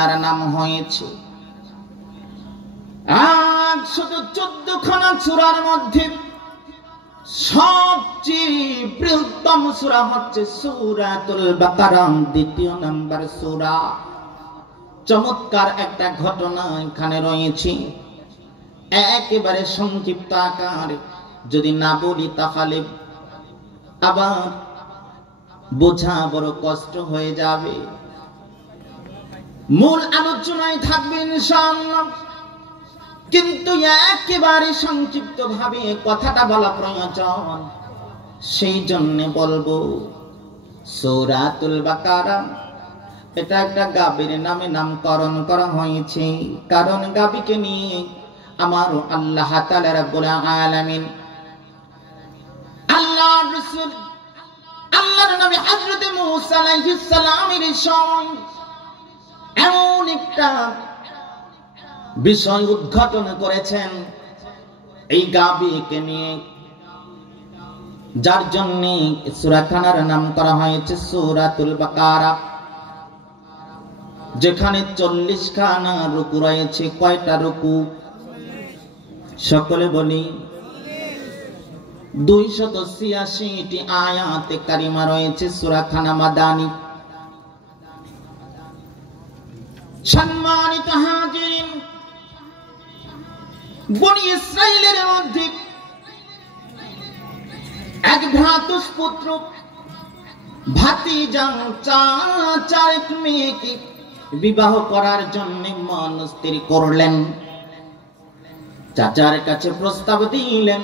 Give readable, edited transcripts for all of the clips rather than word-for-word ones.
তার নাম হয়েছে 114 খানা সূরার মধ্যে সবচেয়ে বৃহত্তম সূরা হচ্ছে সূরাতুল বাকারা, দ্বিতীয় নাম্বার সূরা। চমৎকার একটা ঘটনা এখানে রয়েছে, একেবারে সংক্ষিপ্ত আকারে যদি না বলি তাহলে আবার বোঝা বড় কষ্ট হয়ে যাবে। মূল আলোচনায় থাকবে ইনশাআল্লাহ, কিন্তু একেবারে সংক্ষিপ্ত ভাবে কথাটা বলা প্রয়োজন, সেই জন্য বলবো সূরাতুল বাকারা। এটা একটা গাভীর নামে নামকরণ করা হয়েছে, কারণ গাভীকে নিয়ে আমার আল্লাহ তাআলা রাব্বুল আলামিন আল্লাহর রাসূল আল্লাহর নবী হযরত মূসা আলাইহিস সালামের সময় এমন একটা বিষয় উদ্ঘাটন করেছেন এই গাভীকে নিয়ে, যার জন্য সূরাখানার নাম করা হয়েছে সূরাতুল বাকারা, যেখানে 40 খানা রুকু রয়েছে। কয়টা রুকু? সকলে বলি 286টি আয়াতে কারিমা রয়েছে। সূরাখানা মাদানী। সম্মানিত হাজিরিন, বনি ইসরাইলের মধ্যে এক ভ্রাতুষ্পুত্র ভাতিজা চাচার এক মেয়েকে বিবাহ করার জন্য মনস্থির করলেন। চাচার কাছে প্রস্তাব দিলেন,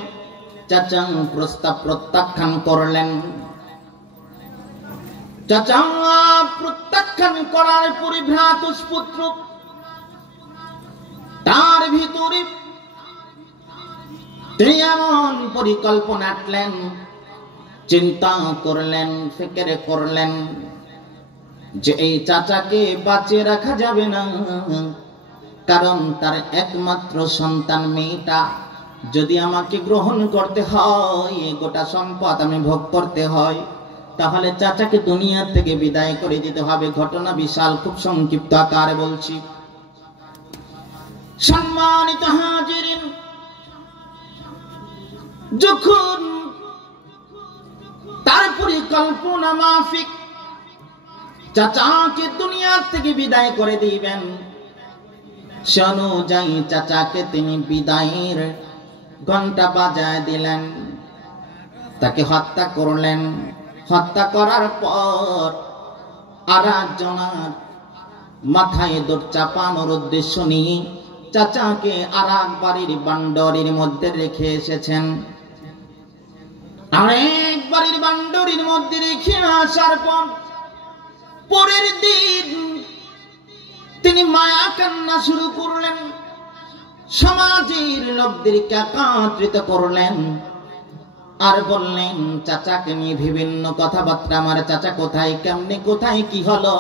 চাচা প্রস্তাব প্রত্যাখ্যান করলেন। চাচা প্রত্যাখ্যান করার পরে ভ্রাতুষ্পুত্র তার ভিতরে এমন পরিকল্পনা আটলেন, চিন্তা করলেন, ফিকির করলেন যে এই চাচাকে বাঁচিয়ে রাখা যাবে না, কারণ তার একমাত্র সন্তান মেয়েটা। যদি আমাকে গ্রহণ করতে হয়, গোটা সম্পদ আমি ভোগ করতে হয়, তাহলে চাচাকে দুনিয়া থেকে বিদায় করে দিতে হবে। ঘটনা বিশাল, খুব সংক্ষিপ্ত আকারে বলছি। সম্মানিত হাজিরিন, যখন তার পরিকল্পনা মাফিক চাচাকে দুনিয়া থেকে বিদায় করে দিবেন, সে অনুযায়ী চাচাকে তিনি বিদায়ের ঘন্টা বাজায় দিলেন, তাকে হত্যা করলেন। হত্যা করার পর আরেকজনের মাথায় দড় চাপানোর উদ্দেশ্য নিয়ে চাচাকে আরেক বাড়ির বান্ডরির মধ্যে রেখে এসেছেন। আরেক বাড়ির বান্ডরির মধ্যে রেখে আসার পর পরের দিন তিনি মায়া কান্না শুরু করলেন, সমাজের লোকদেরকে একত্রিত করলেন আর বললেন চাচাকে নিয়ে বিভিন্ন কথাবার্তা। আমার চাচা কোথায়, কেমনে, কোথায়, কি হলো?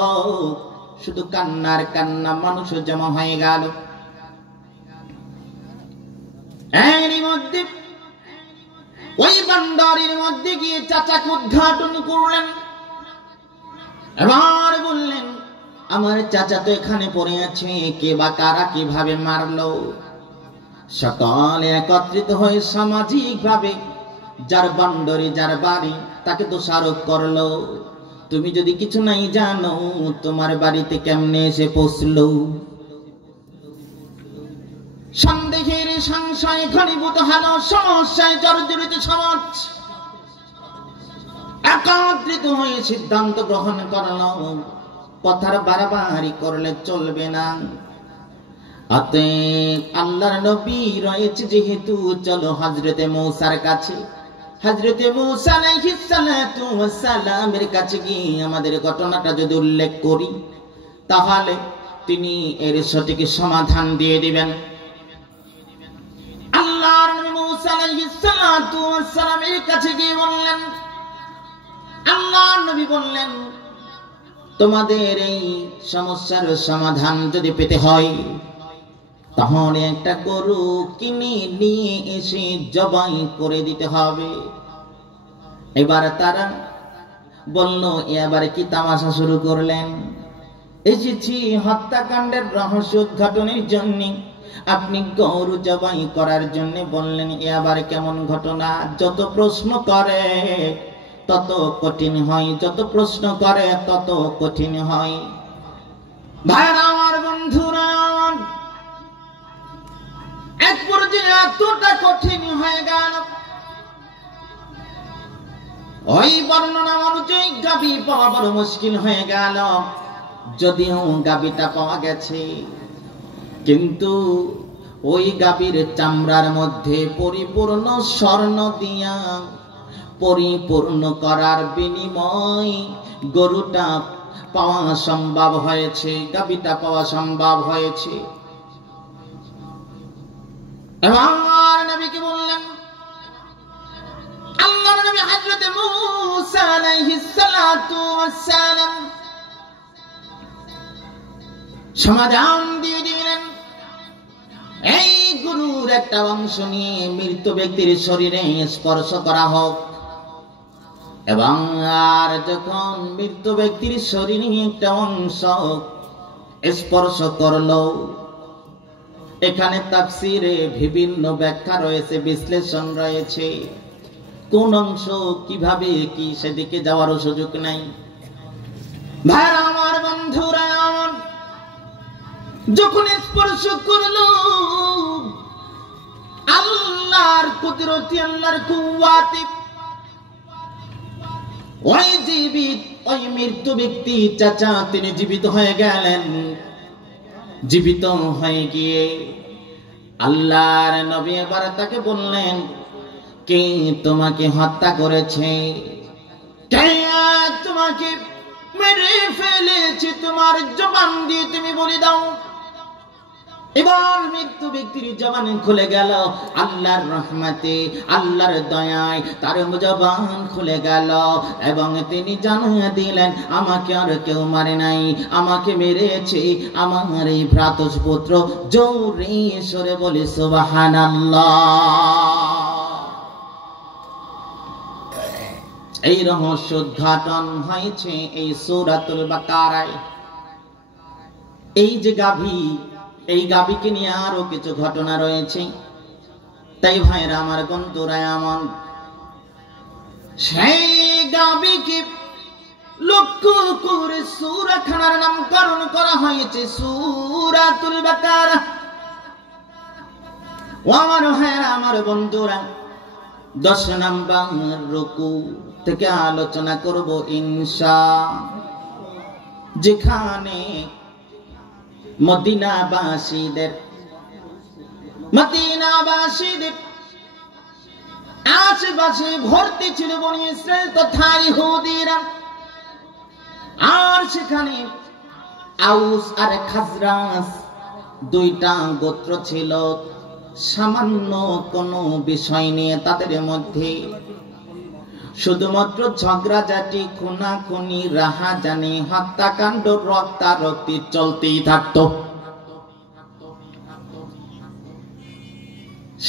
শুধু কান্নার কান্না, মানুষ জমা হয়ে গেল। এরই মধ্যে ওই বান্ডারির মধ্যে গিয়ে চাচাকে উদ্ঘাটন করলেন, এবার বললেন আমার চাচা তো এখানে পড়ে আছে, কে বা কারা কিভাবে মারলো? সকলে একত্রিত হয়ে সামাজিক ভাবে যার বান্ডরি, যার বাড়ি, তাকে দোষারোপ করলো। তুমি যদি কিছু নাই জানো, তোমার বাড়িতে কেমনে এসে পৌঁছলো? সন্দেহের সংশয় ঘনীভূত হলো, সমস্যায় জর্জরিত সমাজ একত্রিত হয়ে সিদ্ধান্ত গ্রহণ করলো, কথার বাড়াবাড়ি করলে চলবে না। অতএব আল্লাহর নবী রয়েছে যেহেতু, চলো হযরতে মূসার কাছে, হযরতে মূসা আলাইহিস সালাতু ওয়াস সালামের কাছে গিয়ে আমাদের ঘটনাটা যদি উল্লেখ করি, তাহলে তিনি এর সঠিক সমাধান দিয়ে দিবেন। আল্লাহর নবী মূসা আলাইহিস সালাতু ওয়াস সালামের কাছে গিয়ে বললেন, আল্লাহর নবী বললেন তোমাদের এই সমস্যার সমাধান যদি পেতে হয়, তাহলে একটা গরু কিনে নিয়ে এসে জবাই করে দিতে হবে। এবার তারা বলল, এবারে কি তামাশা শুরু করলেন? এসেছি হত্যাকাণ্ডের রহস্য উদ্ঘাটনের জন্য। আপনি গরু জবাই করার জন্য বললেন, এ আবার কেমন ঘটনা? যত প্রশ্ন করে তত কঠিন হয়, যত প্রশ্ন করে তত কঠিন হয়। ভাইরা আমার, বন্ধুরা, এক পর্যায়ে এতটা কঠিন হয়ে গেল, ওই বর্ণনা অনুযায়ী গাবি পাওয়া বড় মুশকিল হয়ে গেল। যদিও গাবিটা পাওয়া গেছে, কিন্তু ওই গাবির চামড়ার মধ্যে পরিপূর্ণ স্বর্ণ দিয়া পরিপূর্ণ করার বিনিময় গরুটা পাওয়া সম্ভব হয়েছে, গাবিটা পাওয়া সম্ভব হয়েছে। এবং নবীকে বললেন, আল্লাহর নবী হযরত মূসা আলাইহিস সালাতু ওয়াস সালাম সমাধান দিয়ে দিলেন, এই গরুর একটা অংশ নিয়ে মৃত ব্যক্তির শরীরে স্পর্শ করা হোক। এবং আর যখন মৃত ব্যক্তির শরীরে একটা অংশ স্পর্শ করলো, এখানে তাফসীরে বিভিন্ন ব্যাখ্যা রয়েছে, বিশ্লেষণ রয়েছে। কোন অংশ কিভাবে কি সেদিকে যাওয়ারও সুযোগ নাই। ভাইরা আমার, বন্ধুরা আমার, যখন স্পর্শ করলো, আল্লাহর কুদরতি, আল্লাহর কুওয়াতে ওই জীবিত, ওই মৃত ব্যক্তি চাচা তিনি জীবিত হয়ে গেলেন। জীবিত হয়ে গিয়ে আল্লাহর নবী এবার তাকে বললেন, কে তোমাকে হত্যা করেছে? কে তোমাকে মেরে ফেলেছে? তোমার জবান দিয়ে তুমি বলে দাও। এবার মৃত্যু ব্যক্তির জবান খুলে গেল। আল্লাহর রহমতে, আল্লাহর দয়ায় তার জবান খুলে গেল এবং তিনি জানিয়ে দিলেন, আমাকে আর কেউ মারে নাই, আমাকে মেরেছে আমার এই ভ্রাতুষ্পুত্র। জোরে সরে বলি সুবহানাল্লাহ। এই রহস্য উদ্ঘাটন হয়েছে এই সূরাতুল বাকারায়। এই যে গাভী, এই গাভীকে নিয়ে আরো কিছু ঘটনা রয়েছে। তাই ভাইরা আমার, বন্ধুরা আমার, সেই গাভীকে লক্ষ্য করে সূরা খানার নামকরণ করা হয়েছে সূরাতুল বাকারা। ও আমার ভাইরা আমার, বন্ধুরা, 10 নম্বর রুকু থেকে আলোচনা করব ইনশাআল্লাহ, যেখানে মদিনাবাসীদের আশেপাশে ভর্তি ছিল বনি ইসরাইল তথা ইহুদিরা। আর সেখানে আউস আর খাজরাজ দুইটা গোত্র ছিল। সামান্য কোনো বিষয় নিয়ে তাদের মধ্যে শুধুমাত্র ঝগড়াঝাটি, খুনাখুনি, রাহাজানি, হত্যাকাণ্ড, রক্তারক্তি চলতেই থাকত।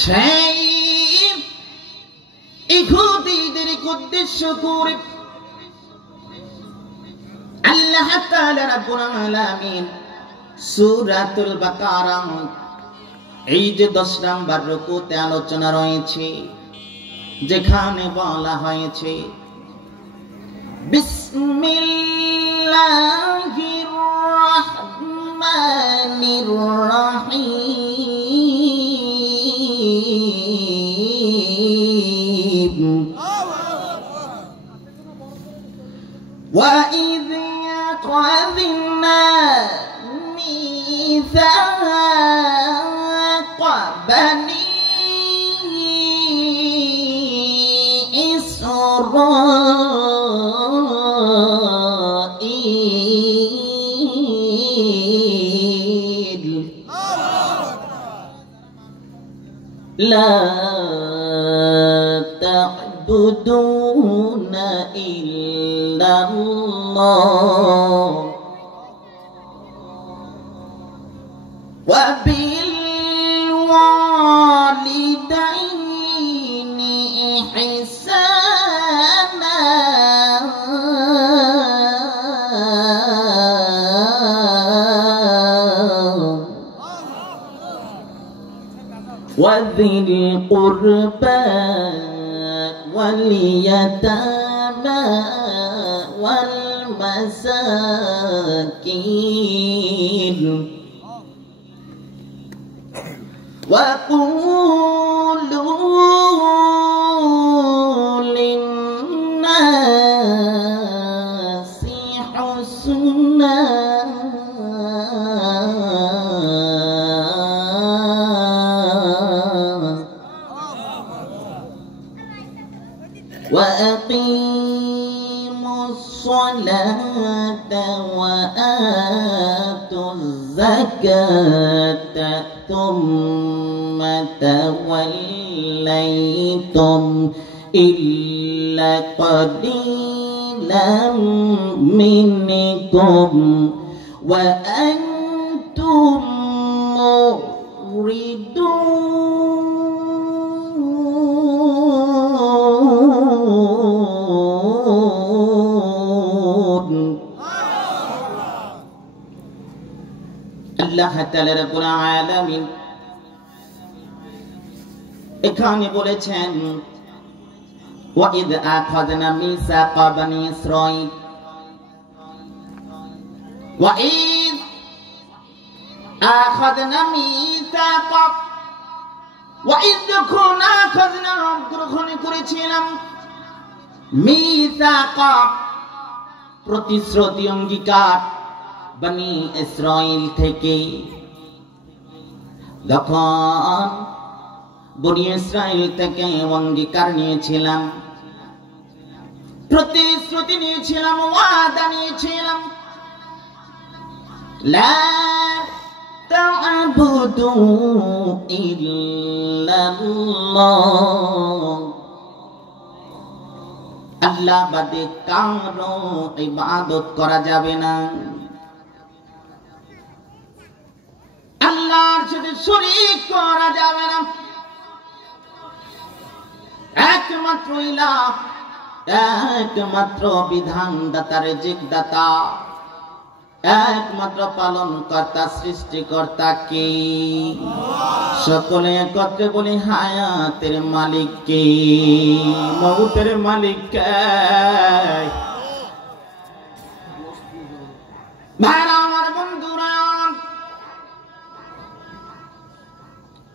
সেই ইহুদিদের উদ্দেশ্য করে আল্লাহ তাআলা রাব্বুল আলামিন সূরাতুল বাকারা এই যে 10 নম্বর রুকুতে আলোচনা রয়েছে, যেখানে বলা হয়েছে বিসমিল্লাহির রাহমানির রাহিম ওয়া ইয ইয়াখাযনা মিযাকা বানি إسرائيل لا تعبدون إلا الله وبالوالدين إحسانا وذي القربى واليتامى والمساكين وقولوا للناس حسنا وأقيموا الصلاة وآتوا الزكاة ثم توليتم إلا قليلا منكم وأنتم মুরিদুন। আল্লাহ তাআলা রব্বুল আলামিন এখানে বলেছেন ওয়াইদ আখাযনা মিসাকা বনি ইসরাঈল ওয়াইদ আখাযনা মিসাকা ওয়াইদ যখন আখাযনা গ্রহণ করেছিলাম মিসাকা প্রতিশ্রুতি অঙ্গীকার বনি ইসরাঈল থেকে যখন বনি ইসরাঈল থেকে অঙ্গীকার নিয়েছিলাম প্রতিশ্রুতি নিয়েছিলাম ওয়াদা নিয়েছিলাম লা তা'বুদু ইল্লাল্লাহ আল্লাহ বাদে কারো ইবাদত করা যাবে না আল্লাহর সাথে শরীক করা যাবে না একমাত্র ইলাহ একমাত্র বিধানদাতা রিজিক দাতা একমাত্র পালন কর্তা সৃষ্টিকর্তা কে সকলে একত্রে বলি হায়াতের মালিক কে মউতের মালিক কে ভাইরা আমার বন্ধুরা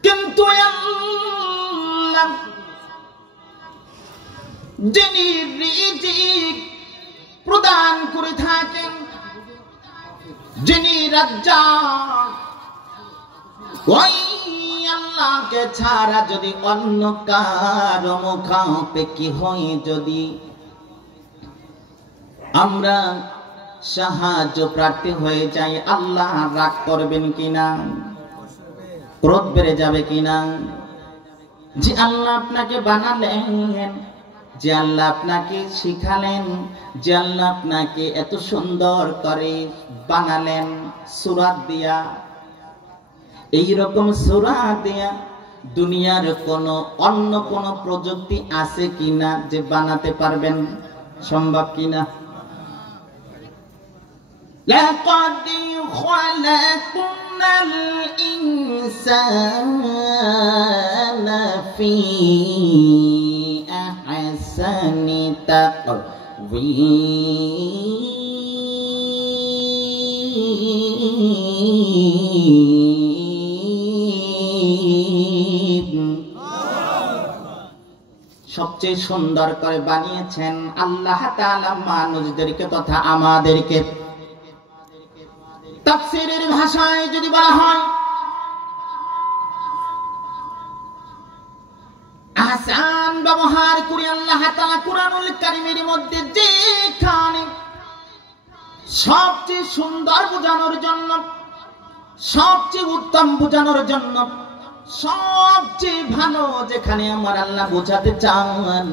কিন্তু আল্লাহ যিনি রিজিক প্রদান করে থাকেন যিনি রাজ্জাক ওই আল্লাহকে ছাড়া যদি অন্য কারো মুখাপেক্ষী হয়ে যদি আমরা সাহায্য প্রার্থী হয়ে যাই আল্লাহ রাগ করবেন কিনা ক্রোধ বেড়ে যাবে কিনা যে আল্লাহ আপনাকে বানালেন যে আল্লাহ আপনাকে শিখালেন যে আল্লাহ আপনাকে এত সুন্দর করে বানালেন সূরাত দিয়া এই রকম সূরাত দিয়া দুনিয়ার অন্য কোন প্রযুক্তি আছে কিনা যে বানাতে পারবেন সম্ভব কিনা লাকাদ খালাকনাল ইনসানা ফি আহসানি তাকওয়ীম সবচেয়ে সুন্দর করে বানিয়েছেন আল্লাহ তাআলা মানুষদেরকে তথা আমাদেরকে তাফসীরের ভাষায় যদি বলা হয় আহসান ব্যবহার করে আল্লাহ তাআলা কুরআনুল কারীমের মধ্যে যেখানে সবচেয়ে সুন্দর বোঝানোর জন্য সবচেয়ে উত্তম বোঝানোর জন্য সবচেয়ে ভালো যেখানে আমার আল্লাহ বোঝাতে চান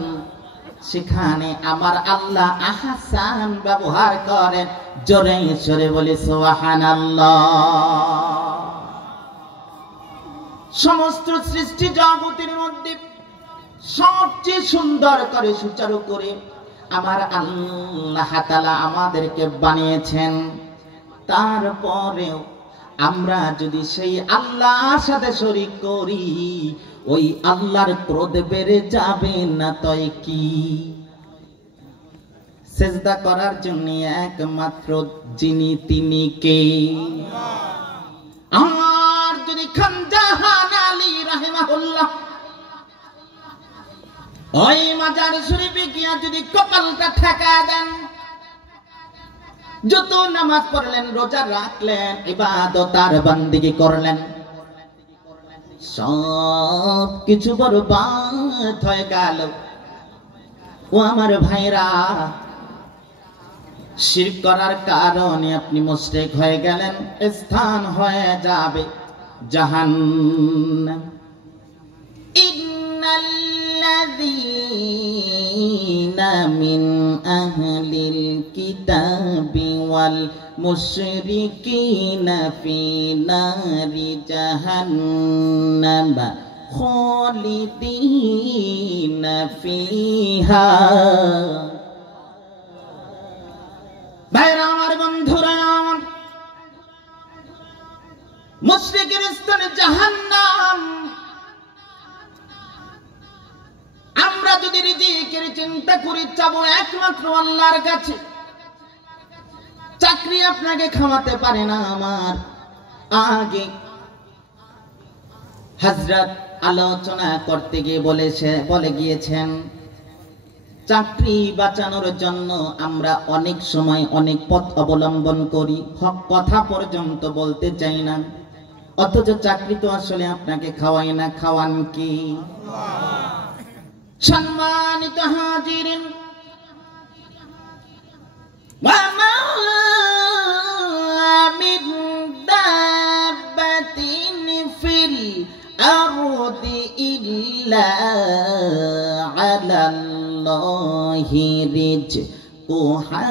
সেখানে আমার আল্লাহ আহসান ব্যবহার করেন জোরে জোরে বলি সুবহানাল্লাহ সমস্ত সৃষ্টি জগতের মধ্যে সবচেয়ে সুন্দর করে সুচারু করে আমার আল্লাহ তাআলা আমাদেরকে বানিয়েছেন তারপরেও আমরা যদি সেই আল্লাহর সাথে শরীক করি ওই আল্লাহর ক্রোধ বেড়ে যাবে না তয় কি? সেজদা করার জন্য একমাত্র যিনি তিনি কে? আর যদি খান জাহান আলী রাহিমাহুল্লাহ ওই মাজার শরীফে গিয়া যদি কপালটা ঠেকা দেন, যত নামাজ পড়লেন, রোজা রাখলেন, ইবাদত আর বান্দিগি করলেন, সব কিছু বরবাদ হয়ে গেল। ও আমার ভাইরা, শিরক করার কারণে আপনি মুশরিক হয়ে গেলেন, স্থান হয়ে যাবে জাহান্নাম। ইন্নাল্লাযীনা মিন আহলিল কিতাবি ওয়াল মুশরিকিনা ফি নারি জাহান্নাম খালিদিনা ফিহা। ভাইরা আমার, বন্ধুরা আমার, মুশরিকের স্থানে জাহান্নাম। আমরা যদি রিজিকের চিন্তা করি, চাবো একমাত্র আল্লাহর কাছে। চাকরি আপনাকে খাওয়াতে পারে না। আমার আগে হযরত আলোচনা করতে গিয়ে বলে গিয়েছেন, চাকরি বাঁচানোর জন্য আমরা অনেক সময় অনেক পথ অবলম্বন করি, হক কথা পর্যন্ত বলতে চাই না, অথচ চাকরি তো আসলে আপনাকে খাওয়ায় না। খাওয়ান কি? সম্মানিত হাজিরিন, ওয়া মা মিন দাব্বাতিন ফিল আরদি ইল্লা আলাল্লাহি রিজকুহা।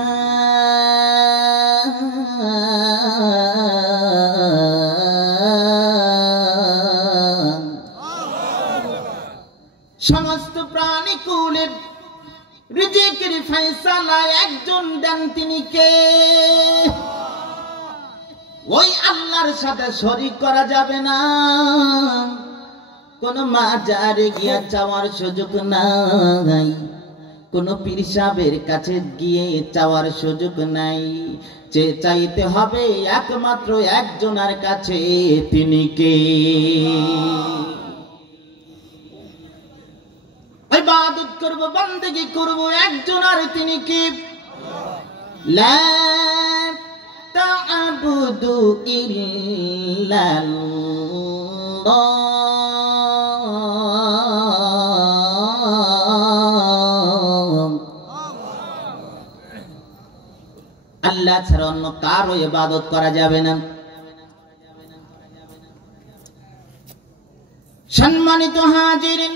সমস্ত প্রাণীকুলের রিজিকের ফয়সালা একজন দেন, তিনি কে? ওই আল্লাহর সাথে শরীক করা যাবে না। কোন মাজারে গিয়া চাওয়ার সুযোগ নাই, কোন পীর সাহেবের কাছে গিয়ে চাওয়ার সুযোগ নাই। যে চাইতে হবে একমাত্র একজনের কাছে, তিনি কে? ইবাদত করব, বন্দেগী করব একজন, আর তিনি কি? লা তা'বুদু ইল্লাল্লাহ, আল্লাহ ছাড়া অন্য কারো ইবাদত করা যাবে না। সম্মানিত হাজিরিন,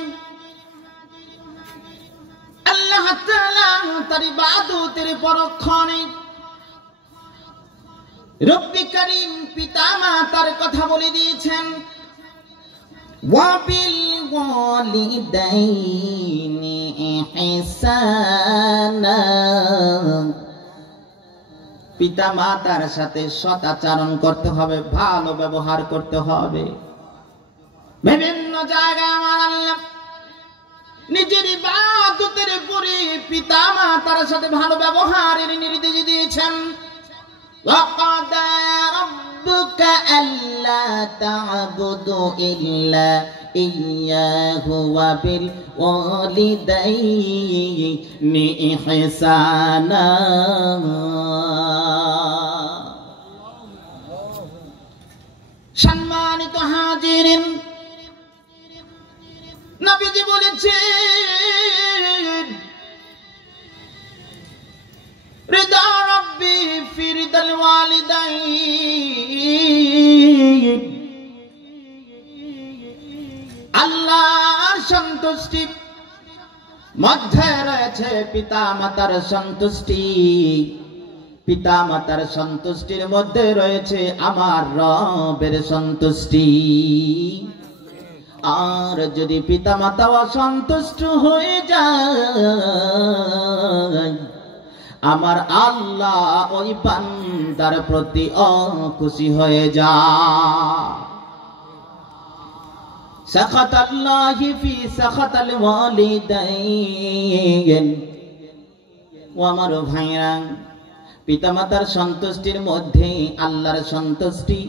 আল্লাহ তাআলা তার ইবাদতের পরক্ষণে রব্বি করিম পিতা মাতার কথা বলে দিয়েছেন। ওয়া বিল ওয়ালিদাইনি ইহসানা, পিতা মাতার সাথে সদাচরণ করতে হবে, ভালো ব্যবহার করতে হবে। বিভিন্ন জায়গায় আমার আল্লাহ নিজের ইবাদতের পরে পিতা মাতার সাথে ভালো ব্যবহারের নির্দেশ দিয়েছেন। وَقَضَى رَبُّكَ أَلَّا تَعْبُدُوا إِلَّا إِيَّاهُ وَبِالْوَالِدَيْنِ إِحْسَانًا। সম্মানিত হাজিরিন, নবীজি বলেছেন, রিদা রাব্বি ফি রিদাল ওয়ালিদাইন, আল্লাহর সন্তুষ্টি মধ্যে রয়েছে পিতা মাতার সন্তুষ্টি। পিতা মাতার সন্তুষ্টির মধ্যে রয়েছে আমার রবের সন্তুষ্টি। আর যদি পিতা মাতা অসন্তুষ্ট হয়ে যায়, আমার আল্লাহ ওই বান্দার প্রতি অখুশি হয়ে যায়। সাখাতাল্লাহি ফি সাখাতাল ওয়ালিদাইন। ও আমার ভাইরা, পিতামাতার সন্তুষ্টির মধ্যে আল্লাহর সন্তুষ্টি।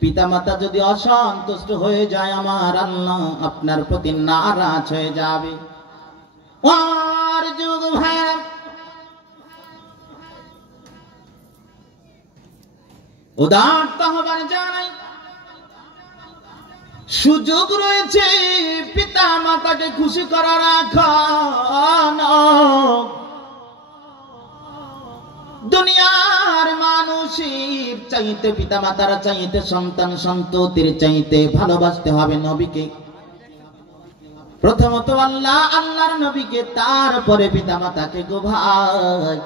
পিতামাতা যদি অসন্তুষ্ট হয়ে যায়, আমার আল্লাহ আপনার প্রতি নারাজ হয়ে যাবে। আর যুগ ভাইরা, উদারতা হবার জানাই সুযোগ রয়েছে পিতা মাতাকে খুশি করার। এখন দুনিয়ার মানুষের চাইতে, পিতা মাতার চাইতে, সন্তান সন্ততির চাইতে ভালোবাসতে হবে নবীকে। প্রথমত আল্লাহ, আল্লাহর নবীকে, তারপরে পিতা মাতাকে। গো ভাই,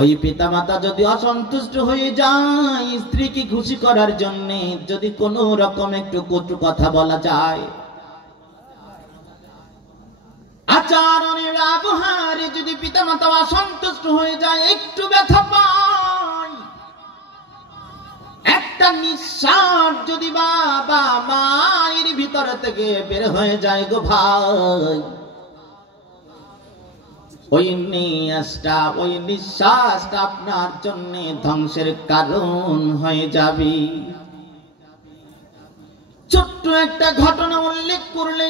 ওই পিতা মাতা যদি অসন্তুষ্ট হয়ে যায়, স্ত্রীকে খুশি করার জন্য যদি কোনো রকম একটু কটু কথা বলা যায়, আচরণে ব্যবহারে যদি পিতা মাতা অসন্তুষ্ট হয়ে যায়, একটু ব্যথা পায়, একটা নিঃশ্বাস যদি বাবা মায়ের ভিতর থেকে বের হয়ে যায়, গো ভাই, ওই নিঃশ্বাসটা আপনার জন্য ধ্বংসের কারণ হয়ে যাবে। ছোট্ট একটা ঘটনা উল্লেখ করলে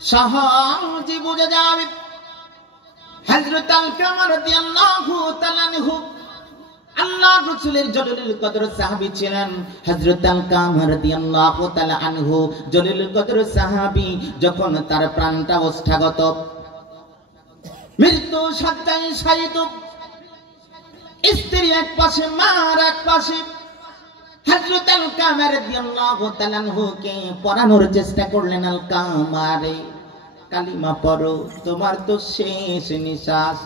সহজে বোঝা যাবে। হযরত আলকামা রাদিয়াল্লাহু তাআলা আনহু আল্লাহর রাসূলের জলিলুল কদর সাহাবী ছিলেন। হযরত আলকামা রাদিয়াল্লাহু তাআলা আনহু জলিলুল কদর সাহাবী, যখন তার প্রাণটা ওষ্ঠাগত, মৃত্যু শয্যায় শায়িত, স্ত্রী এক পাশে, মার এক পাশে, হযরত আলকামা রাদিয়াল্লাহু তাআলা আনহুকে পড়ানোর চেষ্টা করলেন। আলকামা রে, কালিমা পড়ো, তোমার তো শেষ নিঃশ্বাস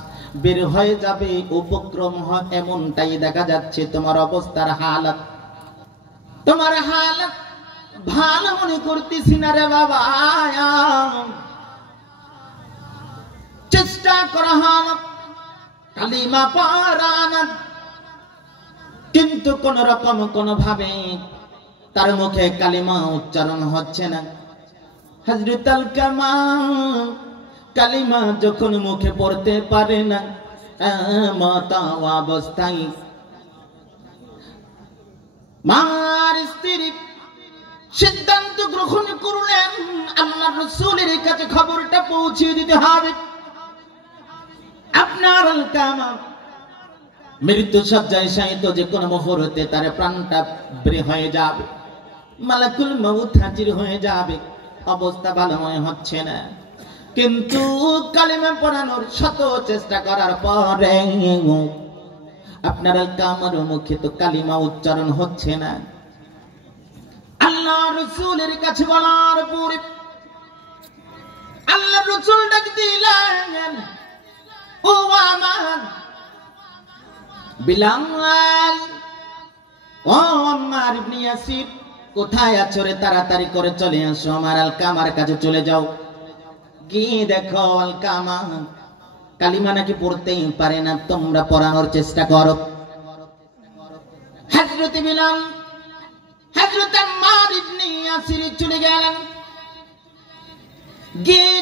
বের হয়ে যাবে, উপক্রম এমনটাই দেখা যাচ্ছে। তোমার অবস্থার হালত, তোমার হালত ভালো মনে করতেছি না রে বাবা। চেষ্টা করা হল কালিমা পড়ানোর, কিন্তু কোন রকম কোন ভাবে তার মুখে কালিমা উচ্চারণ হচ্ছে না। হযরত আলকামা কালিমা যখন মুখে পড়তে পারে না, এমত অবস্থায় মার স্ত্রী সিদ্ধান্ত গ্রহণ করলেন, আল্লাহর রাসূলের কাছে খবরটা পৌঁছে দিতে হবে। আপনার আলকামা মৃত্যু শয্যায় শায়িত, যে কোনো মুহূর্তে তার প্রাণটা বের হয়ে যাবে, মালাকুল মউত হাজির হয়ে যাবে। অবস্থা ভালো মনে হচ্ছে না, কিন্তু কালিমা পড়ানোর শত চেষ্টা করার পরে আপনার আলকামার মুখে তো কালিমা উচ্চারণ হচ্ছে না। আল্লাহর রাসূলের কাছে বলার পরে আল্লাহর রাসূল ডাক দিলেন, ও আমার বিলাল, ও আম্মার ইবনে ইয়াসির, কোথায় আছো রে? তাড়াতাড়ি করে চলে আসো, আমার আলকামার কাছে চলে যাও। গিয়ে দেখো আলকামা কালিমা নাকি পড়তেই পারে না, তোমরা পড়ানোর চেষ্টা করো। হযরত বিলাল, হযরত আম্মার ইবনে ইয়াসির চলে গেলেন, গিয়ে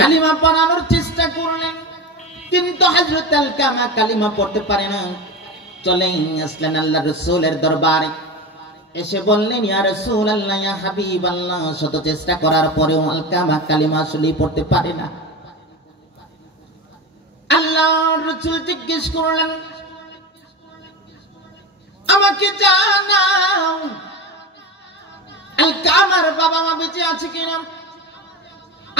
কালিমা পড়ানোর চেষ্টা করলেন, কিন্তু হযরত আলকামা কালিমা পড়তে পারে না। চলে আসলেন আল্লাহর রাসূলের দরবারে, এসে বললেন, ইয়া রাসূলুল্লাহ, ইয়া হাবিবাল্লাহ, শত চেষ্টা করার পরেও আলকামা কালিমা আসলেই পড়তে পারে না। আল্লাহর রাসূল জিজ্ঞেস করলেন, আমাকে জানাও আলকামার বাবা মা বেঁচে আছে কিনা?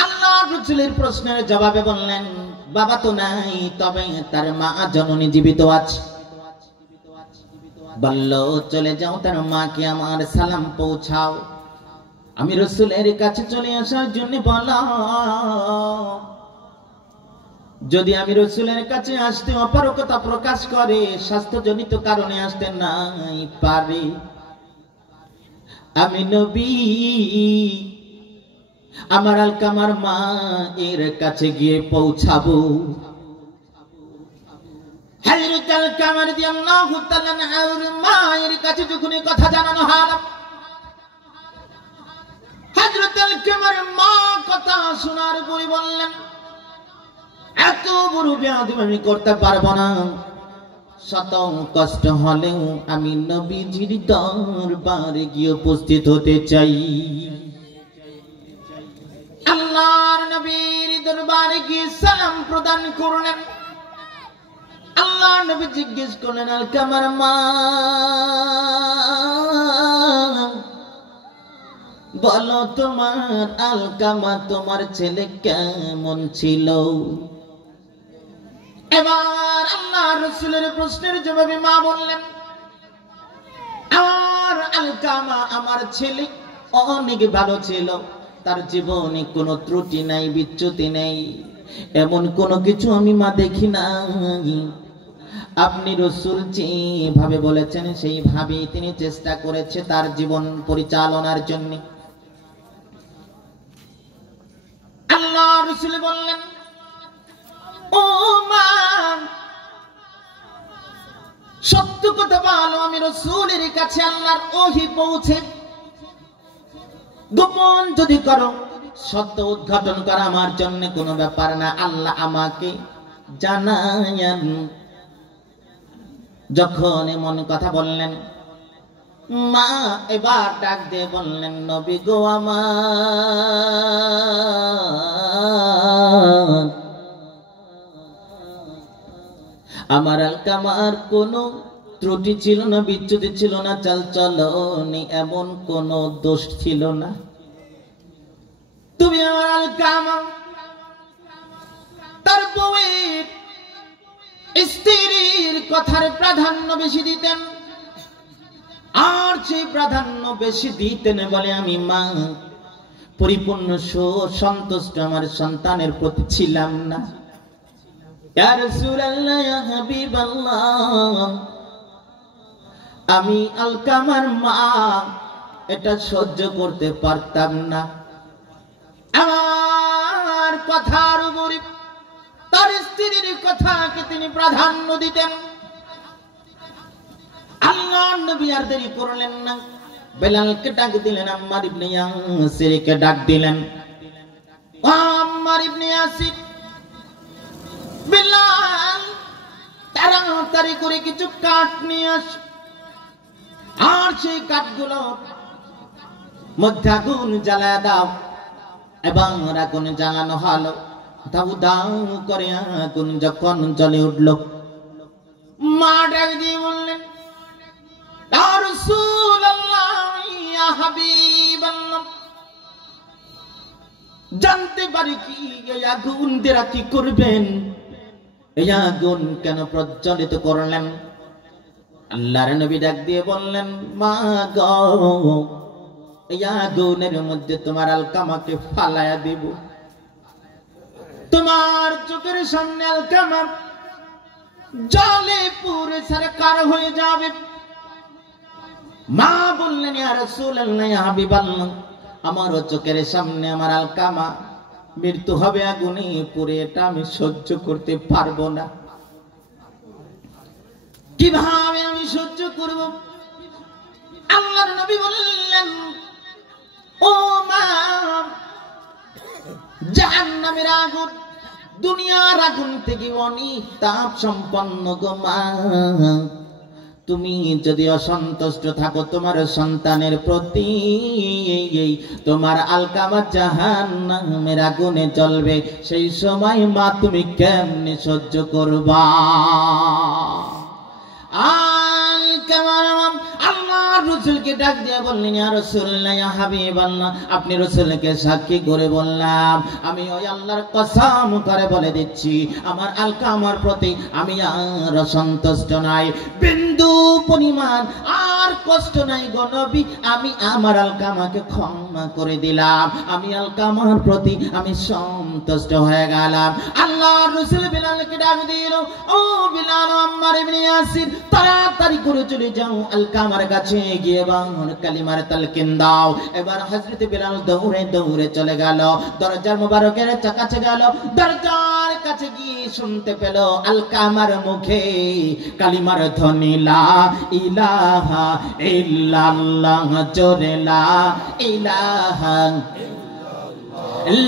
আল্লাহর রাসূলের প্রশ্নের জবাবে বললেন, বাবা তো নাই, তবে তার মা জননী জীবিত আছে। বলল, চলে যাও, তার মাকে আমার সালাম পৌঁছাও। আমি রাসূলের কাছে চলে আসার জন্য বলো। যদি আমি রাসূলের কাছে আসতে অপারগতা প্রকাশ করে, স্বাস্থ্যজনিত কারণে আসতে নাই পারে, আমি নবী আমার আলকামার মা এর কাছে গিয়ে পৌঁছাবো। হযরত আলকামা রাদিয়াল্লাহু তাআলা আনহুর মায়ের কাছে যখন কথা জানানো হলো, হযরত আলকামার মা কথা শোনার পরে বললেন, এত বড় বেয়াদবি আমি করতে পারবো না, শত কষ্ট হলেও আমি নবীজির দরবারে গিয়ে উপস্থিত হতে চাই। আল্লাহর নবীর দরবারে গিয়ে সালাম প্রদান করলেন। আল্লাহর নবী জিজ্ঞেস করলেন, আলকামার মা বলো তোমার আলকামা তোমার ছেলে কেমন ছিল? এবার আল্লাহর রাসূলের প্রশ্নের জবাবে মা বললেন, আর আলকামা আমার ছেলে অনেক ভালো ছিল, তার জীবনে কোনো ত্রুটি নাই, বিচ্যুতি নেই, এমন কোনো কিছু আমি মা দেখি নাই। আপনি রাসূল যেভাবে বলেছেন সেইভাবে তিনি চেষ্টা করেছে তার জীবন পরিচালনার জন্য। আল্লাহ রাসূল বললেন, ও মা সত্য কথা বলো, আমি রাসূলের কাছে আল্লাহর ওহী পৌঁছে, গোপন যদি করো সত্য উদ্ঘাটন করা আমার জন্য কোনো ব্যাপার না, আল্লাহ আমাকে জানায়েন। যখন এমন কথা বললেন, মা এবার ডাক দিয়ে বললেন, নবী গো আমার আলকামার কোনো ত্রুটি ছিল না, বিচ্যুতি ছিল না, চাল চলনি এমন কোনো দোষ ছিল না। তুমি আমার আলকামা তার বউয়ের স্ত্রীর কথার প্রাধান্য বেশি দিতেন, আর সেই প্রাধান্য বেশি দিতেন বলে আমি মা পরিপূর্ণ সন্তুষ্ট আমার সন্তানের প্রতি ছিলাম না। ইয়া রাসূলুল্লাহ, ইয়া হাবিবাল্লাহ, আমি আলকামার মা এটা সহ্য করতে পারতাম না। আমার কথার উপরে তার স্ত্রীর কথাকে তিনি প্রাধান্য দিতেন। আল্লাহর নবী আর দেরি করলেন না, বেলালকে ডাক দিলেন, আম্মার ইবনে ইয়াসিরকে ডাক দিলেন। ও আম্মার ইবনে ইয়াসির, বেলাল তাড়াতাড়ি করে কিছু কাঠ নিয়ে আস, আর সেই কাঠগুলো মধ্যে আগুন জ্বালায় দাও। এবং আগুন জ্বালানো হলো, দাউ দাউ করে আগুন যখন জ্বলে উঠল, মা ডাক দিয়ে বললেন, ইয়া রাসূলুল্লাহ, ইয়া হাবিবাল্লাহ, জানতে পারি কি এই আগুন দিয়ে কি করবেন? এই আগুন কেন প্রজ্বলিত করলেন? আল্লাহর নবী ডাক দিয়ে বললেন, মা গো, এই আগুনের মধ্যে তোমার আলকামাকে ফালায়া দেব, তোমার চোখের সামনে আলকামা জলে পুরে সরকার হয়ে যাবে। মা বললেন, ইয়া রাসূলুল্লাহ, ইয়া হাবিবাল্লাহ, আমার চোখের সামনে আমার আলকামা মৃত্যু হবে আগুনে পুড়ে, এটা আমি সহ্য করতে পারবো না। কিভাবে আমি সহ্য করব? আল্লাহর নবী বললেন, ও মা, জাহান্নামের আগুন দুনিয়ার আগুন থেকে অনেক তাপ সম্পন্ন গো মা। তুমি যদি অসন্তুষ্ট থাকো তোমার সন্তানের প্রতি, তোমার আলকামা জাহান্নামের আগুনে জ্বলবে, সেই সময় মা তুমি কেমনে সহ্য করবা? আল্লাহর রাসূলকে ডাক দিয়ে বললেন, ইয়া রাসূলুল্লাহ, ইয়া হাবিবাল্লাহ, আপনি রাসূলকে সাক্ষী করে বললাম, আমি ওই আল্লাহর কসম করে বলে দিচ্ছি, আমার আলকামার প্রতি আমি আর সন্তুষ্ট নাই, বিন্দু পরিমাণ আর আর কষ্ট নাই গো নবী, আমি আমার আলকামাকে ক্ষমা করে দিলাম, আমি আলকামার প্রতি আমি সন্তুষ্ট হয়ে গেলাম। আল্লাহর রাসূল বিলালকে ডাক দিল, ও বিলাল, আম্মার ইবনে ইয়াসির তাড়াতাড়ি করে চলে যাও আলকামার কাছে গিয়ে বাংলা কালিমার তালকিন দাও। এবার হযরত বিলাল দৌড়ে দৌড়ে চলে গেল, দরজার মোবারকের কাছে গেল, দরজার কাছে গিয়ে শুনতে পেল আলকামার মুখে কালিমার ধ্বনি, লা ইলাহা ইল্লাল্লাহ, জোরে লা ইলাহা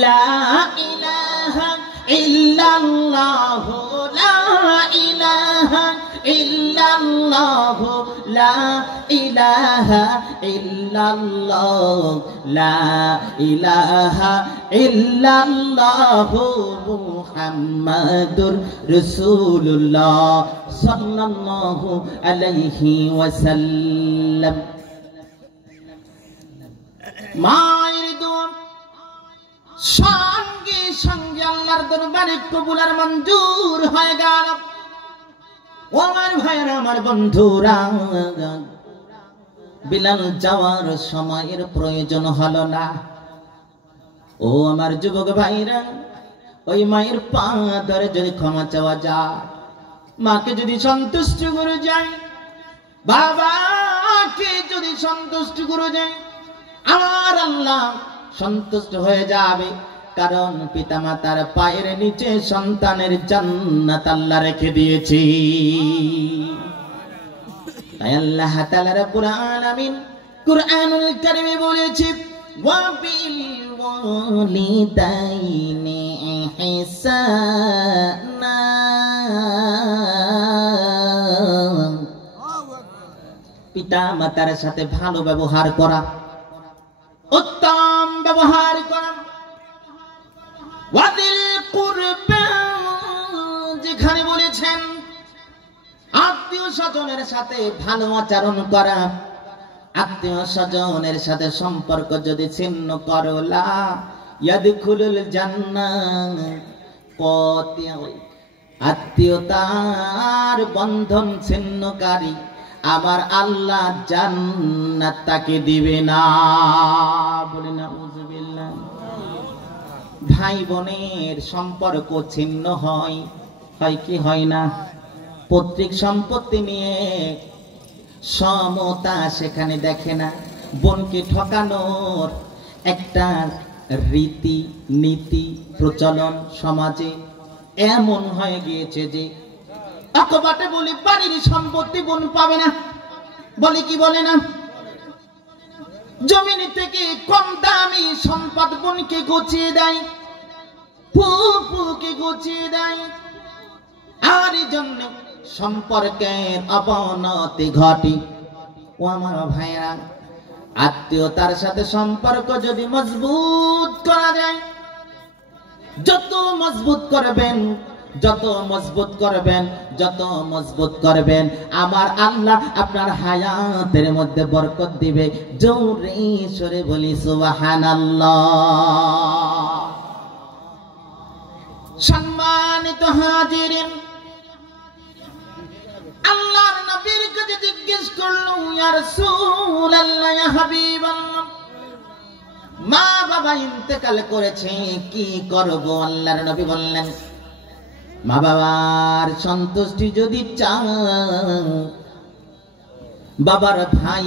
লা ইলাহা ইল্লাল্লাহ, লা ইলাহা ইল্লাল্লাহ, লা ইলাহা ইল্লাল্লাহ, লা ইলাহা ইল্লাল্লাহ, মুহাম্মাদুর রাসূলুল্লাহ সাল্লাল্লাহু আলাইহি ওয়াসাল্লাম। মায়ের দোয়া সঙ্গে সঙ্গে আল্লাহর দরবারে কবুল আর মঞ্জুর হয়ে গেল। ও আমার ভাইরা, আমার বন্ধুরা, বিলাল যাওয়ার সময়ের প্রয়োজন হলো না। ও আমার যুবক ভাইরা, ওই মায়ের পা ধরে যদি ক্ষমা চাওয়া যায়, মাকে যদি সন্তুষ্ট করে যায়, বাবাকে যদি সন্তুষ্ট করে যায়, আমার আল্লাহ সন্তুষ্ট হয়ে যাবে। কারণ পিতামাতার পায়ের নিচে সন্তানের জান্নাত আল্লাহ রেখে দিয়েছি। তাই আল্লাহ তাআলা রব্বুল আলামিন কুরআনুল কারীমে বলেছে, ওয়া বিল ওয়ালিদাইনি ইহসানা, পিতামাতার সাথে ভালো ব্যবহার করা, উত্তম ব্যবহার করা। ওয়াদিল কুরবা, যেখানে বলেছেন আত্মীয় স্বজনের সাথে ভালো আচরণ করা, আত্মীয় স্বজনের সাথে সম্পর্ক যদি ছিন্ন করো, লা ইয়াদখুলুল জান্নাহ, আত্মীয়তার বন্ধন ছিন্নকারী আমার আল্লাহ জান্নাত তাকে দিবে না। বলি না উযুবিল্লাহ। ভাই বোনের সম্পর্ক ছিন্ন হয় কি হয় না? পৈতৃক সম্পত্তি নিয়ে সমতা সেখানে দেখে না। বোনকে ঠকানোর একটা রীতি নীতি প্রচলন সমাজে এমন হয়ে গিয়েছে যে আকবাটে বলি বাড়ির সম্পত্তি বোন পাবে না, বলে কি বলে না, জমিন থেকে কম দামি সম্পদ বোনকে গুছিয়ে দেয়, ফুফুকে গুছিয়ে দেয়। আর এই জন্য সম্পর্কের অবনতি ঘটে। ও আমার ভাইরা, আত্মীয়তার সাথে সম্পর্ক যদি মজবুত করা যায়, যত মজবুত করবেন, যত মজবুত করবেন, যত মজবুত করবেন, আমার আল্লাহ আপনার হায়াতের মধ্যে বরকত দিবে। জোরে সরে বলি সুবহানাল্লাহ। সম্মানিত হাজিরিন, আল্লাহর নবীর কাছে জিজ্ঞেস করলো, ইয়া রাসূলুল্লাহ, ইয়া হাবিবাল্লাহ, মা বাবা ইন্তেকাল করেছে, কি করব? আল্লাহর নবী বললেন, মা বাবার সন্তুষ্টি যদি চাও, বাবার ভাই